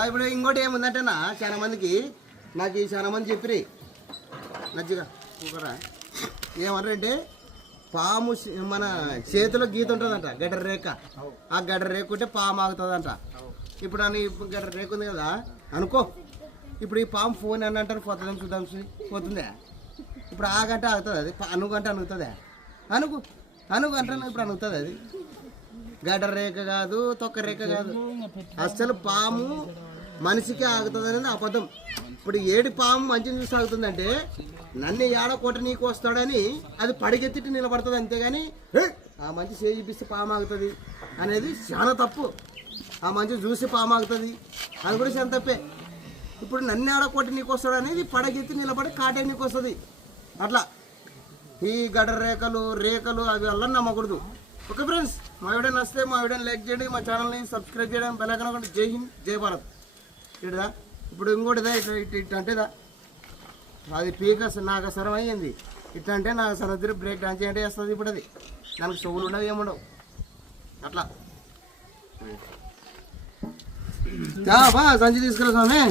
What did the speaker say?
ఇప్పుడు ఇంకోటి ఏముందంటేనా చాలా మందికి నాకు చాలా మంది చెప్పిరి నచ్చిగా కూకరా ఏమన్నారంటే పాము మన చేతిలో గీత ఉంటుందంట గడ్డ రేఖ. ఆ గడ్డ రేఖ ఉంటే పాము ఆగుతుందంట. ఇప్పుడు అని గడ్డ రేఖ ఉంది కదా అనుకో. ఇప్పుడు ఈ పాము ఫోన్ అని అంటారు పోతుందని చూద్దాం పోతుందే. ఇప్పుడు ఆ గంట ఆగుతుంది అది. అనుగంట అనుగుతుందా? అనుగు అంటాను. ఇప్పుడు అనుగుతుంది అది. గడ్డ రేఖ కాదు, తొక్క రేఖ కాదు. అసలు పాము మనిషికి ఆగుతుంది అనేది అబద్ధం. ఇప్పుడు ఏడు పాము మంచిని చూసి ఆగుతుందంటే నన్ను ఏడ కొట్ట నీకు వస్తాడని అది పడిగెత్తిటి నిలబడుతుంది. అంతేగాని ఆ మంచి చేయి చూపిస్తే పాము ఆగుతుంది అనేది చాలా తప్పు. ఆ మంచి చూసి పాము ఆగుతుంది అది కూడా చాలా తప్పే. ఇప్పుడు నన్ను ఏడ కొట్టి నీకు వస్తాడు అనేది పడగెత్తి నిలబడి కాటే నీకు వస్తుంది. అట్లా ఈ గడ్డ రేఖలు అవి వల్ల నమ్మకూడదు. ఓకే ఫ్రెండ్స్, మా వీడియో నచ్చితే మా వీడియోని లైక్ చేయండి, మా ఛానల్ని సబ్స్క్రైబ్ చేయడం, బెల్ ఐకాన్ నొక్కండి. జై హింద్, జై భారత్. ఇటుదా ఇప్పుడు ఇంకోటిదా ఇట్లా అంటేదా అది పీక నాకు సరం అయ్యింది. ఇట్లా అంటే నాకు సరద్దు బ్రేక్ డాన్స్ చేయంటే వేస్తుంది. ఇప్పుడు అది దానికి చెవులు ఉండవు ఏముండవు. అట్లా బా సంచి తీసుకురా స్వామి.